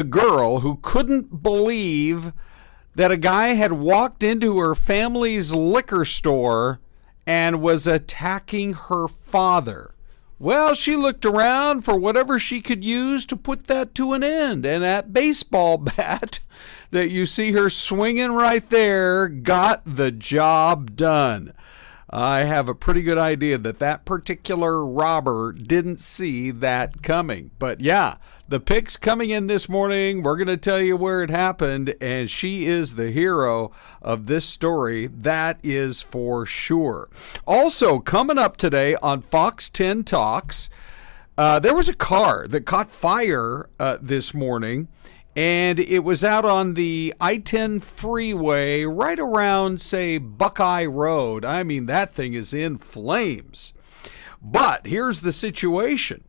A girl who couldn't believe that a guy had walked into her family's liquor store and was attacking her father. Well, she looked around for whatever she could use to put that to an end, and that baseball bat that you see her swinging right there got the job done. I have a pretty good idea that that particular robber didn't see that coming. But yeah, the pics coming in this morning, we're going to tell you where it happened, and she is the hero of this story. That is for sure. Also, coming up today on Fox 10 Talks, there was a car that caught fire this morning, and it was out on the I-10 freeway right around, say, Buckeye Road. I mean, that thing is in flames. But here's the situation.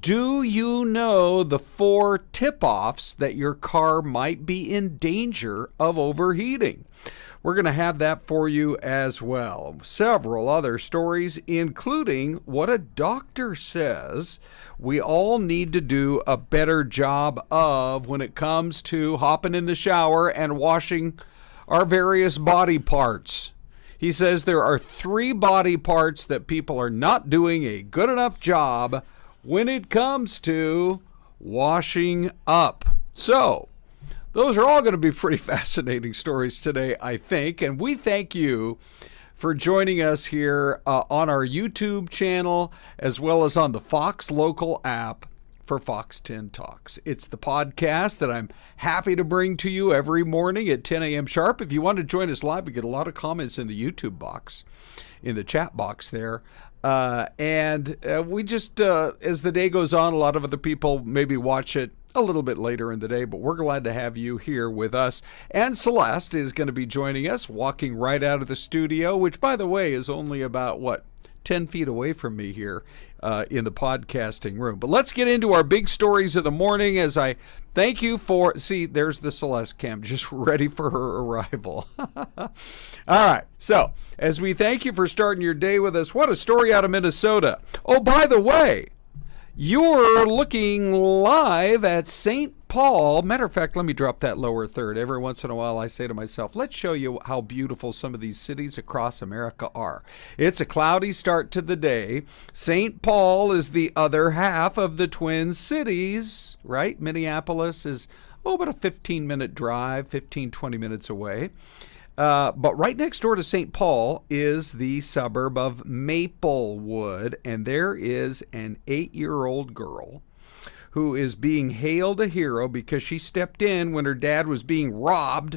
Do you know the 4 tip-offs that your car might be in danger of overheating? We're going to have that for you as well. Several other stories, including what a doctor says we all need to do a better job of when it comes to hopping in the shower and washing our various body parts. He says there are 3 body parts that people are not doing a good enough job when it comes to washing up. So, those are all going to be pretty fascinating stories today, I think. And we thank you for joining us here on our YouTube channel, as well as on the Fox Local app for Fox 10 Talks. It's the podcast that I'm happy to bring to you every morning at 10 a.m. sharp. If you want to join us live, we get a lot of comments in the YouTube box, in the chat box there. And we just, as the day goes on, a lot of other people maybe watch it a little bit later in the day, but we're glad to have you here with us. And Celeste is going to be joining us, walking right out of the studio, which, by the way, is only about, 10 feet away from me here in the podcasting room. But let's get into our big stories of the morning as I thank you for, see, there's the Celeste cam, just ready for her arrival. All right, so as we thank you for starting your day with us, what a story out of Minnesota. Oh, by the way, you're looking live at St. Paul. Matter of fact, let me drop that lower third. Every once in a while, I say to myself, let's show you how beautiful some of these cities across America are. It's a cloudy start to the day. St. Paul is the other half of the Twin Cities, right? Minneapolis is, about a 15-minute drive, 20 minutes away. But right next door to St. Paul is the suburb of Maplewood, and there is an 8-year-old girl who is being hailed a hero because she stepped in when her dad was being robbed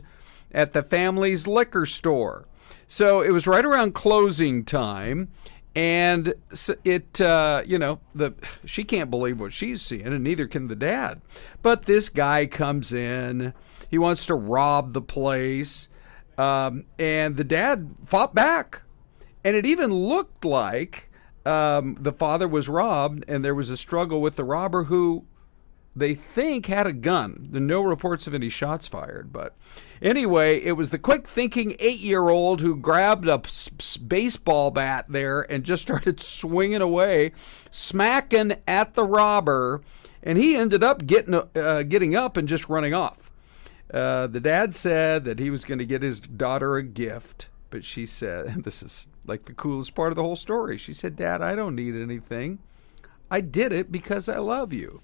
at the family's liquor store. So it was right around closing time, and she can't believe what she's seeing, and neither can the dad. But this guy comes in, he wants to rob the place. And the dad fought back, and it even looked like the father was robbed, and there was a struggle with the robber who they think had a gun. There are no reports of any shots fired, but anyway, it was the quick-thinking 8-year-old who grabbed a baseball bat there and just started swinging away, smacking at the robber, and he ended up getting up and just running off. The dad said that he was going to get his daughter a gift, but she said, and this is like the coolest part of the whole story, she said, "Dad, I don't need anything. I did it because I love you."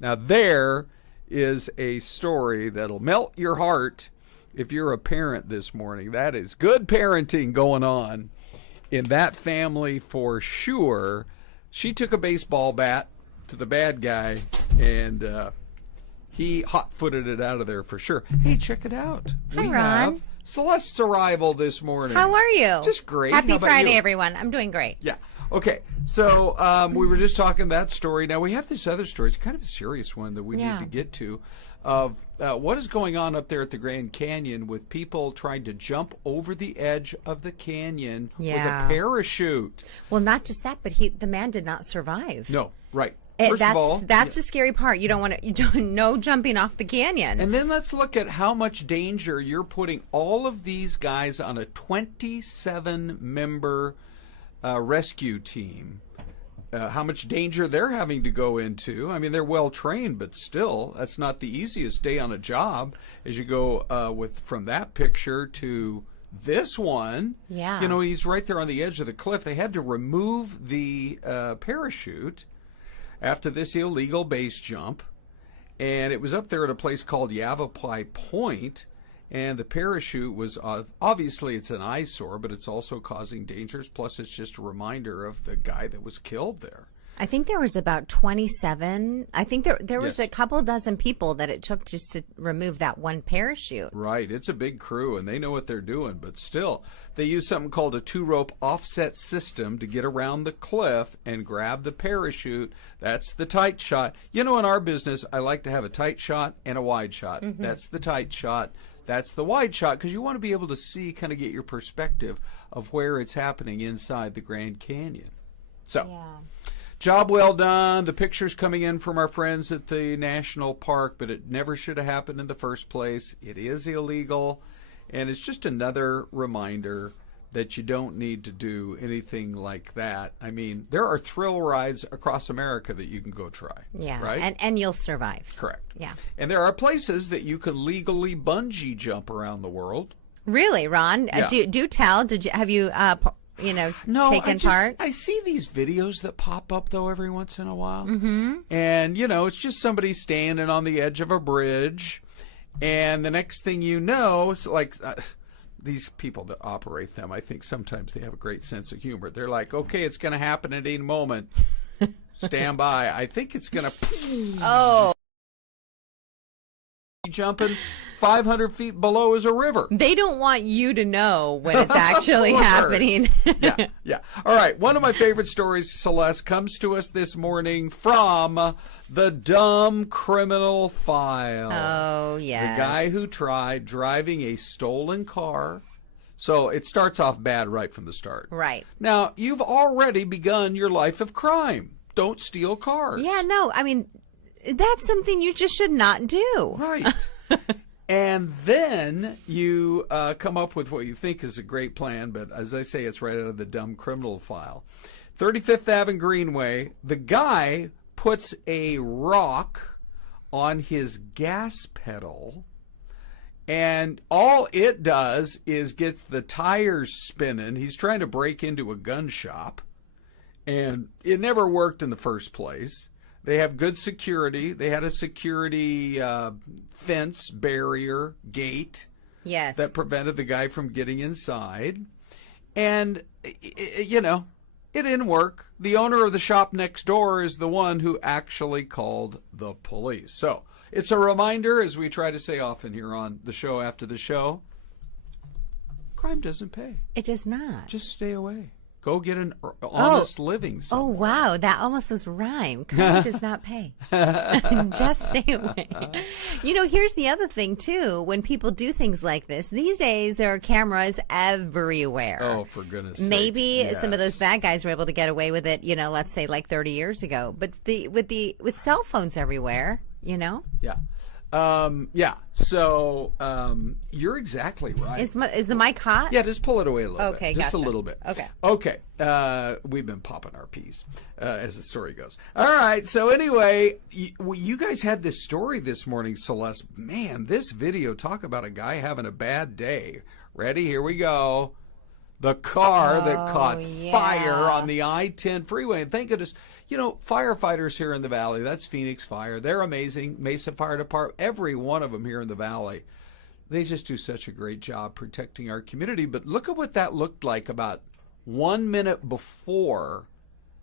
Now there is a story that'll melt your heart if you're a parent this morning. That is good parenting going on in that family for sure. She took a baseball bat to the bad guy, and he hot-footed it out of there for sure. Hey, check it out. Hi, we Ron. have Celeste's arrival this morning. How are you? Just great. Happy Friday, everyone. I'm doing great. Yeah. Okay. So we were just talking that story. Now we have this other story. It's kind of a serious one that we need to get to, of what is going on up there at the Grand Canyon with people trying to jump over the edge of the canyon with a parachute. Well, not just that, but the man did not survive. No. Right. That's the scary part. You don't want to. No jumping off the canyon. And then let's look at how much danger you're putting all of these guys on a 27-member rescue team how much danger they're having to go into. I mean, they're well trained, but still, that's not the easiest day on a job. As you go from that picture to this one, yeah, you know, he's right there on the edge of the cliff. They had to remove the parachute after this illegal base jump, and it was up there at a place called Yavapai Point. And the parachute was, obviously it's an eyesore, but it's also causing dangers. Plus, it's just a reminder of the guy that was killed there. I think there was about 27. I think there was a couple dozen people that it took just to remove that one parachute. Right. It's a big crew, and they know what they're doing. But still, they use something called a 2-rope offset system to get around the cliff and grab the parachute. That's the tight shot. You know, in our business, I like to have a tight shot and a wide shot. Mm-hmm. That's the tight shot. That's the wide shot, because you want to be able to see, kind of get your perspective of where it's happening inside the Grand Canyon. So, job well done. The picture's coming in from our friends at the National Park, but it never should have happened in the first place. It is illegal, and it's just another reminder that you don't need to do anything like that. I mean, there are thrill rides across America that you can go try. Yeah, right? and you'll survive. Correct. Yeah. And there are places that you can legally bungee jump around the world. Really, Ron? Yeah. Do tell. Have you taken part? I see these videos that pop up, though, every once in a while. Mm-hmm. And, you know, it's just somebody standing on the edge of a bridge. And the next thing you know, it's like... these people that operate them, I think sometimes they have a great sense of humor. They're like, okay, it's going to happen at any moment. Stand by. I think it's going to... Oh. Jumping 500 feet below is a river. They don't want you to know when it's actually happening. Yeah. All right. One of my favorite stories, Celeste, comes to us this morning from the Dumb Criminal File. Oh, yes. The guy who tried driving a stolen car. So it starts off bad right from the start. Right. Now, you've already begun your life of crime. Don't steal cars. Yeah, no, I mean, that's something you just should not do. Right. And then you come up with what you think is a great plan, but as I say, it's right out of the Dumb Criminal File. 35th Avenue Greenway, the guy puts a rock on his gas pedal, and all it does is gets the tires spinning. He's trying to break into a gun shop, and it never worked in the first place. They have good security. They had a security fence, barrier, gate that prevented the guy from getting inside. And, you know, it didn't work. The owner of the shop next door is the one who actually called the police. So it's a reminder, as we try to say often here on the show after the show, crime doesn't pay. It does not. Just stay away. Go get an honest living somewhere. Oh, wow. That almost was rhyme. Crime does not pay. Just stay away. You know, here's the other thing, too. When people do things like this, these days there are cameras everywhere. Oh, for goodness Maybe sakes, yes. Some of those bad guys were able to get away with it, you know, let's say like 30 years ago. But with cell phones everywhere, you know? Yeah. So you're exactly right. Is the mic hot? Yeah, just pull it away a little bit. Okay, Just gotcha. a little bit. Okay. We've been popping our peas, as the story goes. All right. So anyway, you guys had this story this morning, Celeste. Man, this video, talk about a guy having a bad day. Ready? Here we go. The car that caught fire on the I-10 freeway. And thank goodness, you know, firefighters here in the Valley, that's Phoenix Fire. They're amazing. Mesa Fire Department, every one of them here in the Valley. They just do such a great job protecting our community. But look at what that looked like about 1 minute before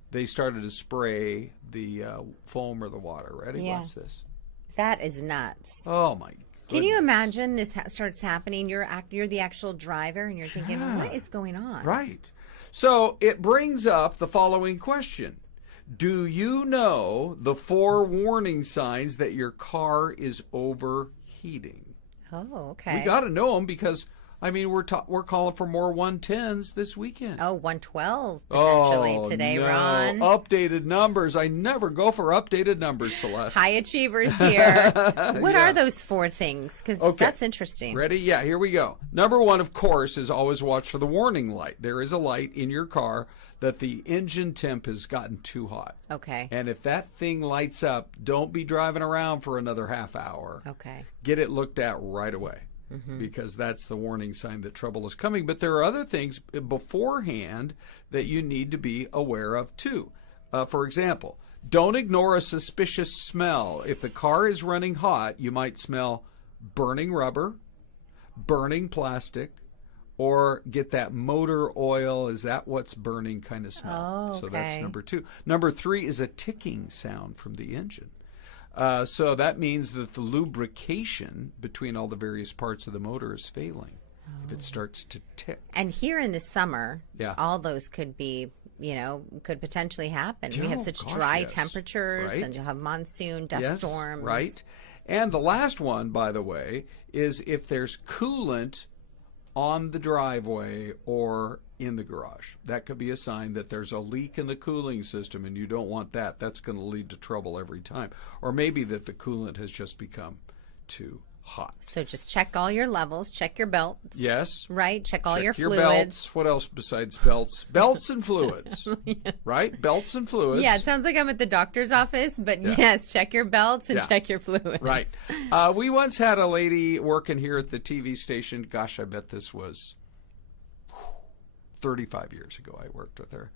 they started to spray the foam or the water. Ready? Yeah. Watch this. That is nuts. Oh, my goodness. Can you imagine this starts happening? You're the actual driver, and you're thinking, what is going on? Right. So it brings up the following question. Do you know the 4 warning signs that your car is overheating? Oh, okay. We got to know them because I mean, we're calling for more 110s this weekend. Oh, 112 potentially today, no. Ron. Updated numbers. I never go for updated numbers, Celeste. High achievers here. What are those 4 things? Because that's interesting. Ready? Yeah, here we go. Number 1, of course, is always watch for the warning light. There is a light in your car that the engine temp has gotten too hot. Okay. And if that thing lights up, don't be driving around for another half hour. Okay. Get it looked at right away. Because that's the warning sign that trouble is coming. But there are other things beforehand that you need to be aware of too. For example, don't ignore a suspicious smell. If the car is running hot, you might smell burning rubber, burning plastic, or get that motor oil. Is that what's burning kind of smell? Oh, okay. So that's number 2. Number 3 is a ticking sound from the engine. So that means that the lubrication between all the various parts of the motor is failing if it starts to tick. And here in the summer, all those could be, could potentially happen. We have such dry temperatures, and you'll have monsoon, dust storms. Right. And the last one, by the way, is if there's coolant on the driveway or in the garage. That could be a sign that there's a leak in the cooling system, and you don't want that. That's going to lead to trouble every time. Or maybe that the coolant has just become too hot. So just check all your levels, check your belts. Yes. Right? Check all your fluids. belts. What else besides belts? Belts and fluids. Right? Belts and fluids. Yeah, it sounds like I'm at the doctor's office, but yes, check your belts and check your fluids. Right. We once had a lady working here at the TV station. Gosh, I bet this was 35 years ago I worked with her.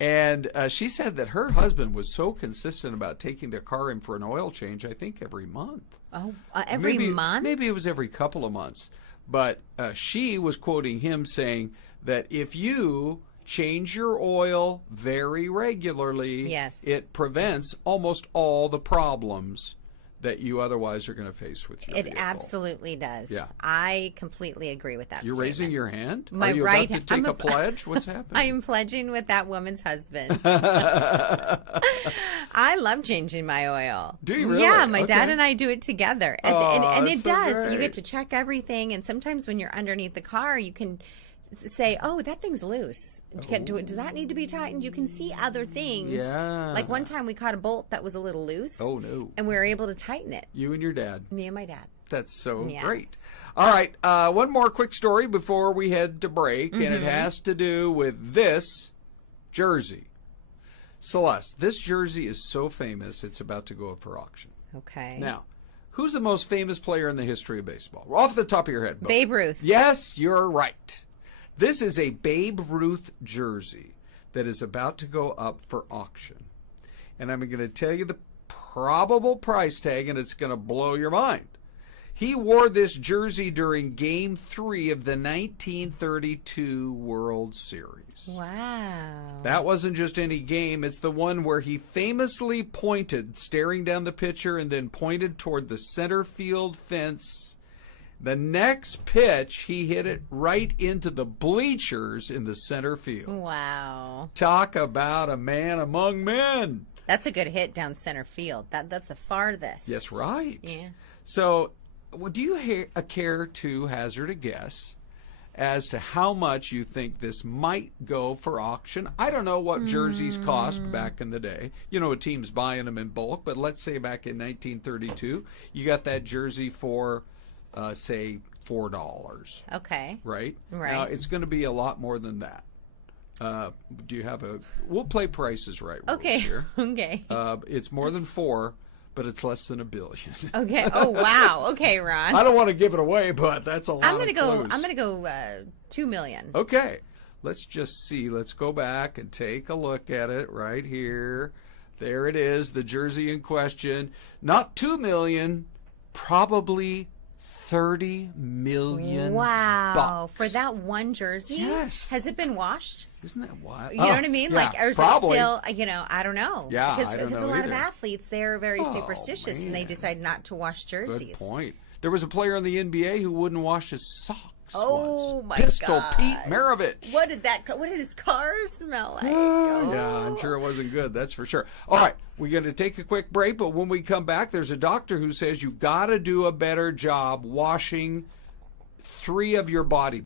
And she said that her husband was so consistent about taking their car in for an oil change, I think every month. Oh, every month? Maybe it was every couple of months. But she was quoting him saying that if you change your oil very regularly, it prevents almost all the problems that you otherwise are going to face with your vehicle. It absolutely does. Yeah. I completely agree with that You're statement. raising your hand? My are you right about to take a pledge? What's happening? I am pledging with that woman's husband. I love changing my oil. Do you really? Yeah, my dad and I do it together. And it so does. great. You get to check everything, and sometimes when you're underneath the car, you can say, oh, that thing's loose. Does that need to be tightened? You can see other things. Yeah. Like one time we caught a bolt that was a little loose. Oh, no. And we were able to tighten it. You and your dad. Me and my dad. That's so great. All right. One more quick story before we head to break, and it has to do with this jersey. Celeste, this jersey is so famous, it's about to go up for auction. Okay. Now, who's the most famous player in the history of baseball? Off the top of your head. Babe Ruth. Yes, you're right. This is a Babe Ruth jersey that is about to go up for auction. And I'm going to tell you the probable price tag, and it's going to blow your mind. He wore this jersey during Game 3 of the 1932 World Series. Wow. That wasn't just any game. It's the one where he famously pointed, staring down the pitcher, and then pointed toward the center field fence. The next pitch, he hit it right into the bleachers in the center field. Wow. Talk about a man among men. That's a good hit down center field. That's the farthest. Yes, right. Yeah. So, do you care to hazard a guess as to how much you think this might go for auction? I don't know what jerseys cost back in the day. You know, a team's buying them in bulk, but let's say back in 1932, you got that jersey for, say, $4. Okay. Right? Right. Now, it's going to be a lot more than that. Do you have we'll play prices right rules here. Okay. It's more than 4, but it's less than $1 billion. Okay. Oh, wow. Okay, Ron. I don't want to give it away, but that's a lot I'm gonna of go. clues. I'm gonna go $2 million. Okay. Let's just see. Let's go back and take a look at it right here. There it is, the jersey in question. Not $2 million, probably $30 million. Wow. bucks. For that one jersey? Yes. Has it been washed? Isn't that wild? You know what I mean? Yeah, Like, or is probably. it still, I don't know. Yeah, because, I don't because know a lot of either. athletes, they're very superstitious and they man. decide not to wash jerseys. Good point. There was a player in the NBA who wouldn't wash his socks. Oh, once. my Pistol gosh. Pete Maravich. What did his car smell like? Yeah, I'm sure it wasn't good. That's for sure. All right, we're going to take a quick break, but when we come back, there's a doctor who says you got to do a better job washing 3 of your body.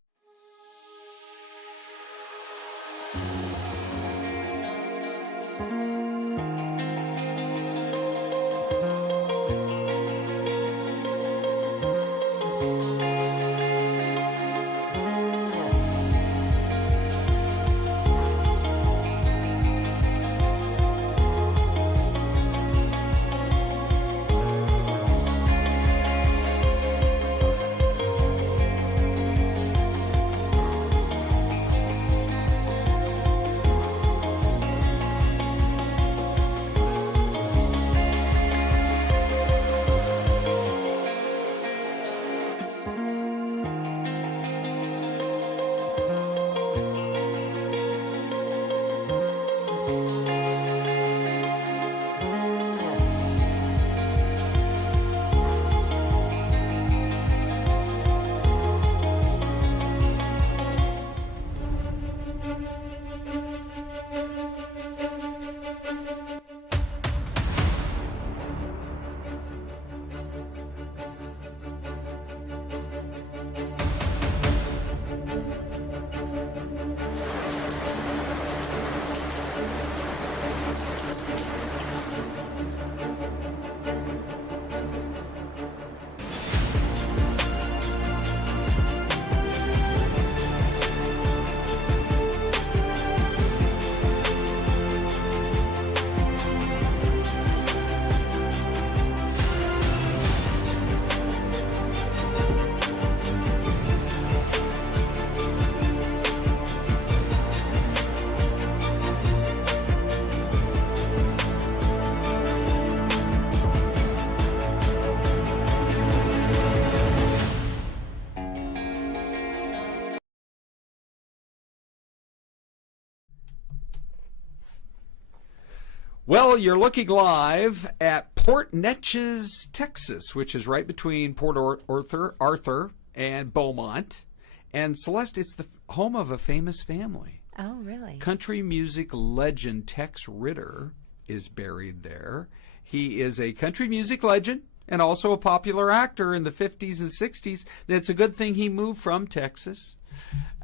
Well, you're looking live at Port Neches, Texas, which is right between Port Arthur and Beaumont. And Celeste, it's the home of a famous family. Oh, really? Country music legend Tex Ritter is buried there. He is a country music legend and also a popular actor in the 50s and 60s. And it's a good thing he moved from Texas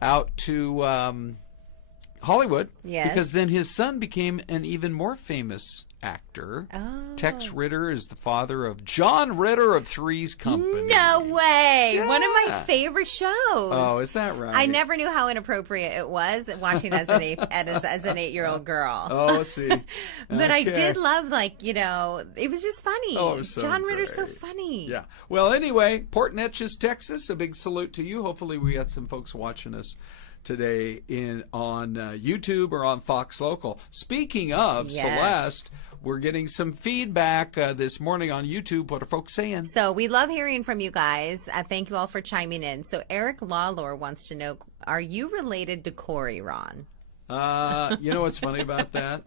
out to Hollywood, yes, because then his son became an even more famous actor. Oh. Tex Ritter is the father of John Ritter of Three's Company. No way. Yeah. One of my favorite shows. Oh, is that right? I never knew how inappropriate it was watching as an 8-year-old girl. Oh, see. But I Okay. did love, it was just funny. Oh, it was so John Ritter's so great. funny. Yeah. Well, anyway, Port Neches, Texas, a big salute to you. Hopefully we got some folks watching us today on YouTube or on Fox Local. Speaking of, Yes. Celeste, we're getting some feedback this morning on YouTube. What are folks saying? So we love hearing from you guys. Thank you all for chiming in. So Eric Lawlor wants to know, are you related to Corey, Ron? You know what's funny about that?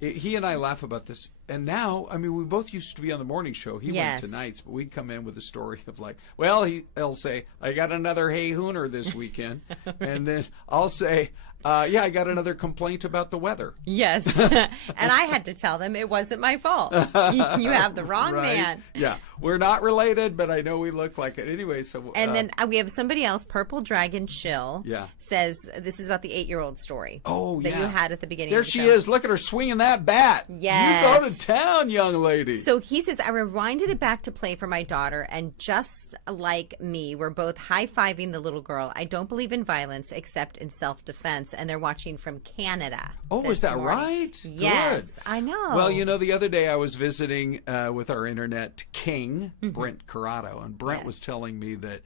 He and I laugh about this. And now, I mean, we both used to be on the morning show. He Yes. went to nights, but we'd come in with a story of he'll say, I got another hey hooner this weekend. And then I'll say, yeah, I got another complaint about the weather. Yes. And I had to tell them it wasn't my fault. You have the wrong Right? man. Yeah. We're not related, but I know we look like it. Anyway, so. And then we have somebody else, Purple Dragon Chill, Yeah. says this is about the 8-year-old story. Oh, that yeah. you had at the beginning There of the she show. is. Look at her swinging that bat. Yes. You go to town, young lady. So he says, I rewinded it back to play for my daughter, and just like me, we're both high-fiving the little girl. I don't believe in violence except in self-defense, and they're watching from Canada. Oh, this is that morning. right? Yes, Good. I know. Well, you know, the other day I was visiting with our internet king, Brent Corrado, and Brent Yes. was telling me that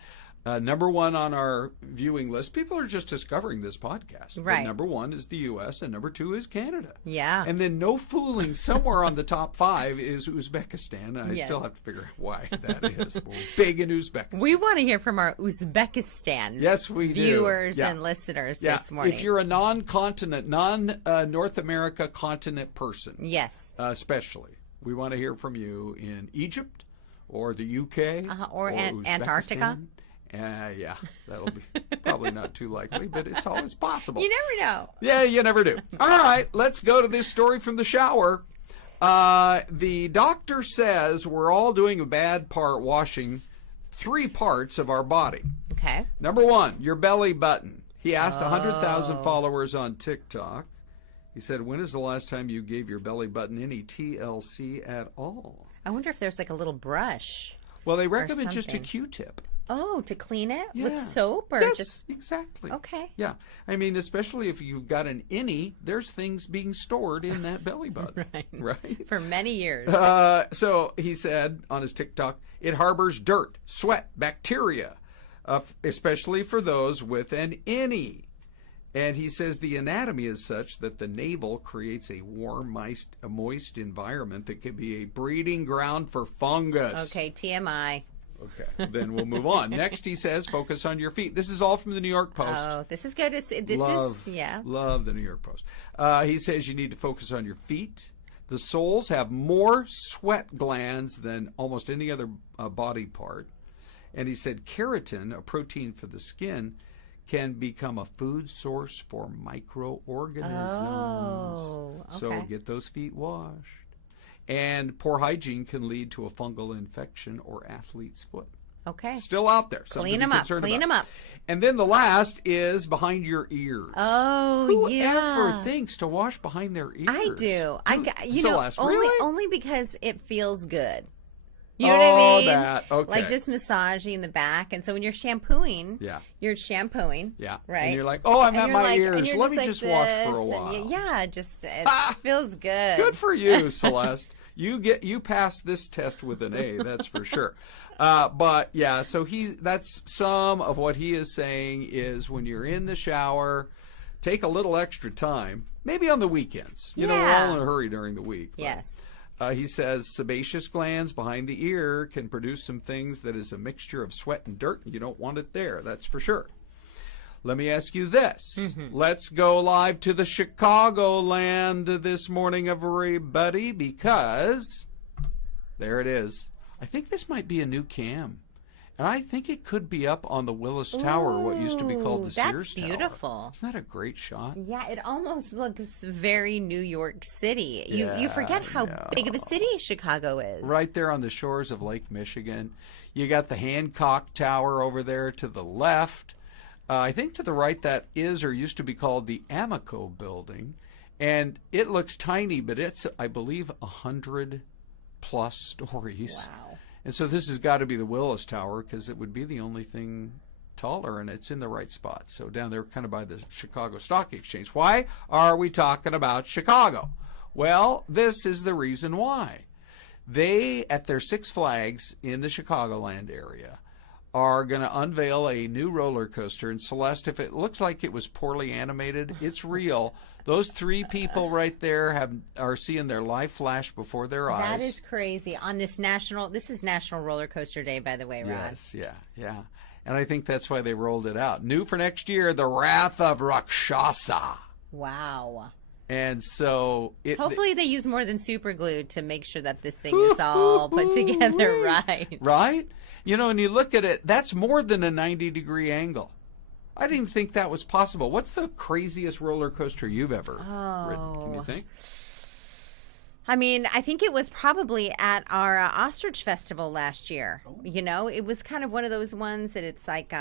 number one on our viewing list, people are just discovering this podcast. But Right. number one is the U.S., and number two is Canada. Yeah. And then no fooling, somewhere on the top 5 is Uzbekistan. I Yes. still have to figure out why that is. We're big in Uzbekistan. We want to hear from our Uzbekistan Yes, we do. viewers Yeah. and listeners Yeah, this morning. if you're a non-continent, non-North America continent person, Yes. especially, we want to hear from you in Egypt or the UK or Antarctica. Uzbekistan. Yeah, that'll be probably not too likely, but it's always possible. You never know. Yeah, you never do. All right, let's go to this story from the shower. The doctor says we're all doing a bad part washing 3 parts of our body. Okay. Number 1, your belly button. He asked 100,000 followers on TikTok. He said, when is the last time you gave your belly button any TLC at all? I wonder if there's like a little brush. Well, they recommend something. just a Q-tip. Oh, to clean it Yeah. with soap or Yes, just exactly. okay. Yeah. I mean, especially if you've got an innie, there's things being stored in that belly button. Right? For many years. So he said on his TikTok, it harbors dirt, sweat, bacteria, especially for those with an innie. And he says the anatomy is such that the navel creates a warm, moist environment that could be a breeding ground for fungus. Okay, TMI. Okay, then we'll move on. Next, he says, focus on your feet. This is all from the New York Post. Oh, this is good. Love the New York Post. He says you need to focus on your feet. The soles have more sweat glands than almost any other body part. And he said keratin, a protein for the skin, can become a food source for microorganisms. Oh, okay. So get those feet washed. And poor hygiene can lead to a fungal infection or athlete's foot. Okay. Still out there. Clean them up. Clean them up. And then the last is behind your ears. Oh, Whoever thinks to wash behind their ears? I do. Celeste, really? Only because it feels good. You know what I mean? That. Okay. Like just massaging the back. And so when you're shampooing, you're shampooing. Yeah. Right. And you're like, oh, I'm at my ears. Let me like just wash for a this, while. It feels good. Good for you, Celeste. You passed this test with an A, that's for sure. But yeah, so that's some of what he is saying is when you're in the shower, take a little extra time, maybe on the weekends. You know, we're all in a hurry during the week. Yes. He says sebaceous glands behind the ear can produce some things that is a mixture of sweat and dirt. You don't want it there, that's for sure. Let me ask you this. Mm-hmm. Let's go live to the Chicagoland this morning, everybody, because there it is. I think this might be a new cam. And I think it could be up on the Willis Tower, what used to be called the Sears Tower. That's beautiful. Isn't that a great shot? Yeah, it almost looks very New York City. You forget how big of a city Chicago is. Right there on the shores of Lake Michigan. You got the Hancock Tower over there to the left. I think to the right that is or used to be called the Amico Building. And it looks tiny, but it's, I believe, 100-plus stories. Wow. And so this has got to be the Willis Tower because it would be the only thing taller, and it's in the right spot. So down there kind of by the Chicago Stock Exchange. Why are we talking about Chicago? Well, this is the reason why. They, at their Six Flags in the Chicagoland area, are going to unveil a new roller coaster. And Celeste, if it looks like it was poorly animated, it's real. Those three people right there are seeing their life flash before their eyes. That is crazy. On this is National Roller Coaster Day, by the way, Rod. Yes, yeah. And I think that's why they rolled it out. New for next year, the Wrath of Rakshasa. Wow. And so hopefully they use more than super glue to make sure that this thing is all put together right. Right? You know, and you look at it, that's more than a 90-degree angle. I didn't think that was possible. What's the craziest roller coaster you've ever ridden? Can you think? I mean, I think it was probably at our Ostrich Festival last year. Oh. You know, it was kind of one of those ones that it's like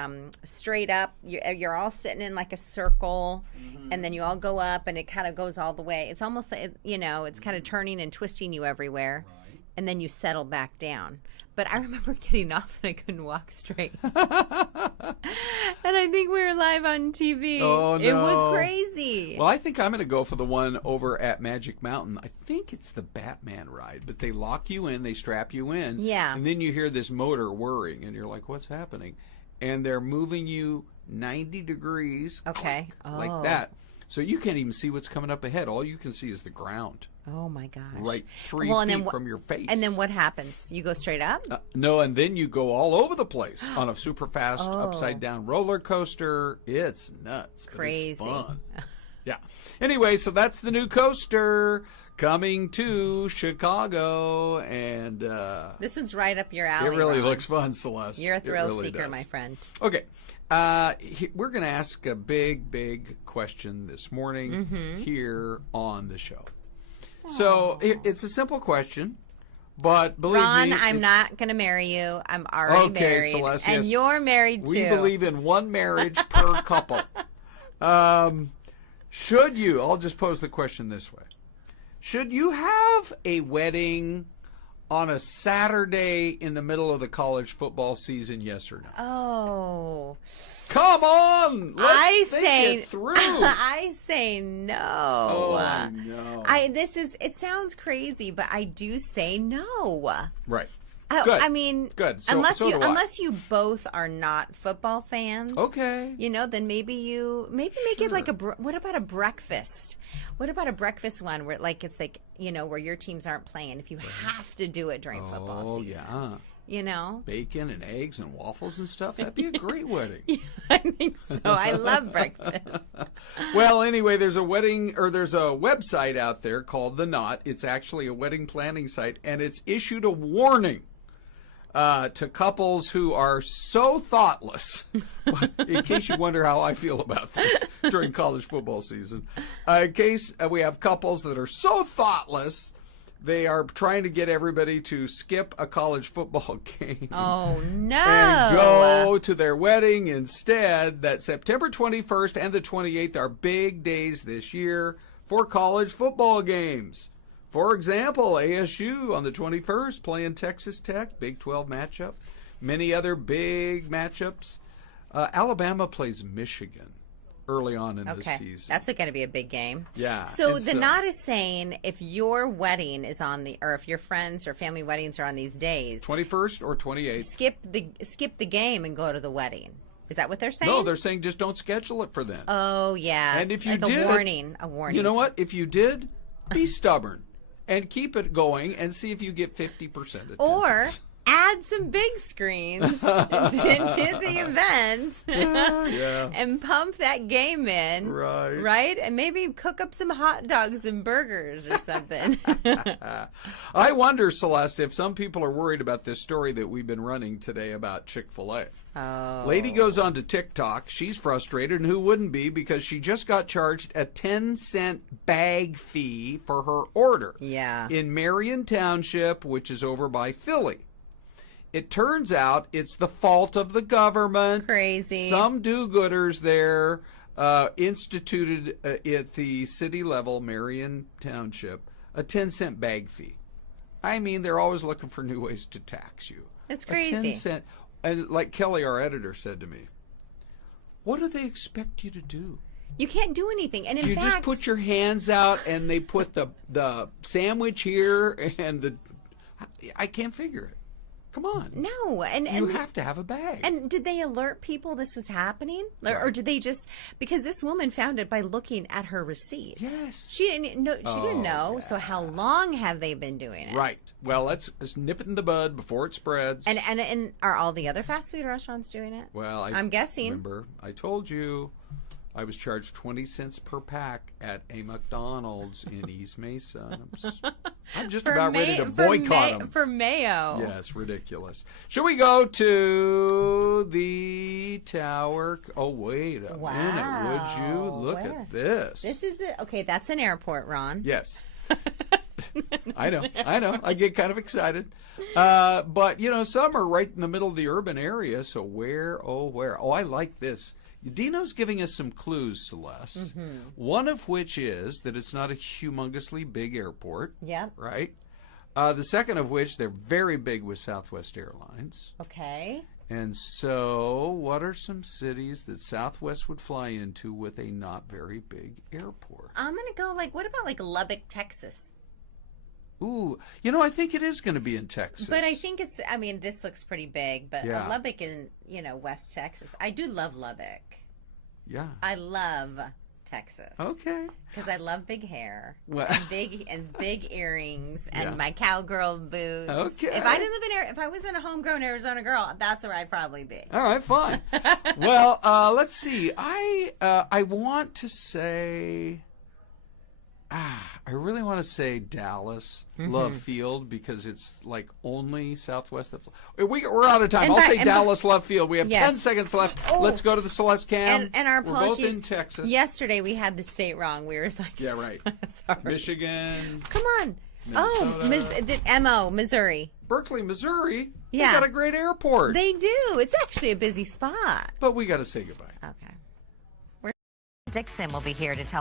straight up. You're all sitting in like a circle, and then you all go up, and it kind of goes all the way. It's almost like, it's kind of turning and twisting you everywhere, and then you settle back down. But I remember getting off and I couldn't walk straight. And I think we were live on TV. Oh, no. It was crazy. Well, I think I'm going to go for the one over at Magic Mountain. I think it's the Batman ride, but they lock you in, they strap you in. Yeah. And then you hear this motor whirring, and you're like, what's happening? And they're moving you 90 degrees. Okay. Like that. So you can't even see what's coming up ahead. All you can see is the ground. Oh, my gosh. Right 3 feet from your face. And then what happens? You go straight up? No, and then you go all over the place on a super fast upside-down roller coaster. It's nuts. Crazy. But it's fun. Yeah. Anyway, so that's the new coaster coming to Chicago. And this one's right up your alley. It really Ron. looks fun, Celeste. You're a thrill really seeker, does. my friend. Okay. We're going to ask a big question this morning here on the show. So it's a simple question, But believe Ron, me, I'm not going to marry you. I'm already married. Celeste, and yes. you're married too. We believe in one marriage per couple. Should you, I'll just pose the question this way. Should you have a wedding on a Saturday in the middle of the college football season, yes or no? Oh. Come on! Let's think it through. I say no. Oh, no. It sounds crazy, but I do say no. Right. I mean, good. So, unless you both are not football fans, okay, then maybe make it like what about a breakfast? What about a breakfast one where it's where your teams aren't playing if you have to do it during football season? Oh yeah. Bacon and eggs and waffles and stuff. That'd be a great wedding. Yeah, I think so. I love breakfast. Well, anyway, there's a website out there called The Knot. It's actually a wedding planning site, and it's issued a warning to couples who are so thoughtless. In case you wonder how I feel about this during college football season, in case we have couples that are so thoughtless, they are trying to get everybody to skip a college football game. Oh, no. And go to their wedding instead. That September 21st and the 28th are big days this year for college football games. For example, ASU on the 21st playing Texas Tech, Big 12 matchup. Many other big matchups. Alabama plays Michigan early on in this season. That's going to be a big game. Yeah. So the Knot is saying if your wedding is or if your friends or family weddings are on these days, 21st or 28th, skip the game and go to the wedding. Is that what they're saying? No, they're saying just don't schedule it for then. Oh yeah. And if you did, a warning. You know what? If you did, be stubborn and keep it going and see if you get 50% attendance. Or add some big screens into the event and pump that game in. Right? And maybe cook up some hot dogs and burgers or something. I wonder, Celeste, if some people are worried about this story that we've been running today about Chick-fil-A. Oh. Lady goes on to TikTok. She's frustrated, and who wouldn't be, because she just got charged a 10-cent bag fee for her order in Marion Township, which is over by Philly. It turns out it's the fault of the government. Crazy. Some do-gooders there instituted at the city level, Marion Township, a 10-cent bag fee. I mean, they're always looking for new ways to tax you. It's crazy. A 10-cent. And like Kelly, our editor, said to me, what do they expect you to do? You can't do anything. And in fact, you just put your hands out and they put the sandwich here and I can't figure it. Come on. No. And you have to have a bag. And did they alert people this was happening? Or did they just, because this woman found it by looking at her receipt. Yes. She didn't know. Yeah. So how long have they been doing it? Right. Well, let's nip it in the bud before it spreads. And are all the other fast food restaurants doing it? Well, I'm guessing. Remember, I told you I was charged 20 cents per pack at a McDonald's in East Mesa. I'm just about ready to boycott them. For mayo. Yes, ridiculous. Should we go to the tower? Oh, wait a minute. Would you look at this? This is it. Okay, that's an airport, Ron. Yes. I know. I get kind of excited. But, some are right in the middle of the urban area. So where? Oh, I like this. Dino's giving us some clues, Celeste. Mm-hmm. One of which is that it's not a humongously big airport. Yeah. Right? The second of which, they're very big with Southwest Airlines. Okay. And so, what are some cities that Southwest would fly into with a not very big airport? I'm going to go what about Lubbock, Texas? Ooh, I think it is going to be in Texas. But I think this looks pretty big, but Lubbock in, West Texas. I do love Lubbock. Yeah. I love Texas. Okay. Because I love big hair and big earrings and my cowgirl boots. Okay. If I didn't live if I was in a homegrown Arizona girl, that's where I'd probably be. All right, fine. Well, let's see. I want to say. I really want to say Dallas Love Field because it's only Southwest. We're out of time. I'll say Dallas Love Field. We have 10 seconds left. Let's go to the Celeste Cam. And our apologies. We're both in Texas. Yesterday we had the state wrong. We were yeah, right. Sorry. Michigan. Come on. Missouri. Berkeley, Missouri. Yeah. They got a great airport. They do. It's actually a busy spot. But we got to say goodbye. Okay. Dixon will be here to tell